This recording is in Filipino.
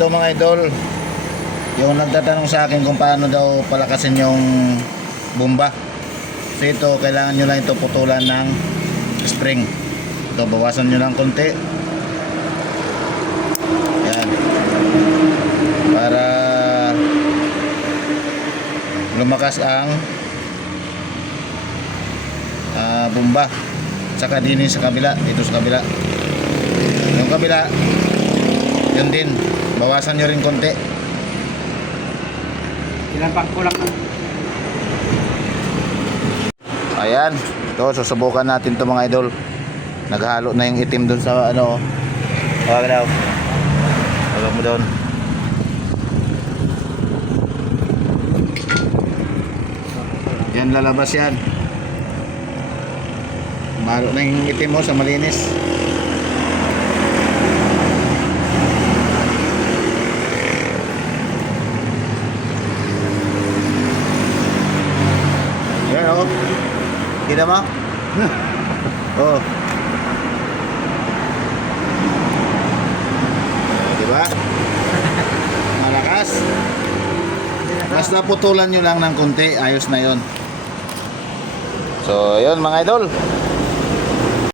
ito mga idol, yung nagtatanong sa akin kung paano daw palakasin yung bomba. So ito, kailangan nyo lang ito putulan ng spring. Ito, bawasan nyo lang konti. Yan. Para lumakas ang bomba. Saka din sa kabila, dito sa kabila. Yung kabila, yun din, bawasan nyo rin konti. Ilan kulang na. Ayan, ito susubukan natin to mga idol. Naghalo na yung itim dun sa ano. Huwag daw. Huwag mo doon. Yan, lalabas yan. Mahalo na yung itim mo sa malinis. Yan o. Kita mo? Oh. Diba? Malakas. Basta putulan nyo lang ng konti, ayos na yon. So, yun mga idol.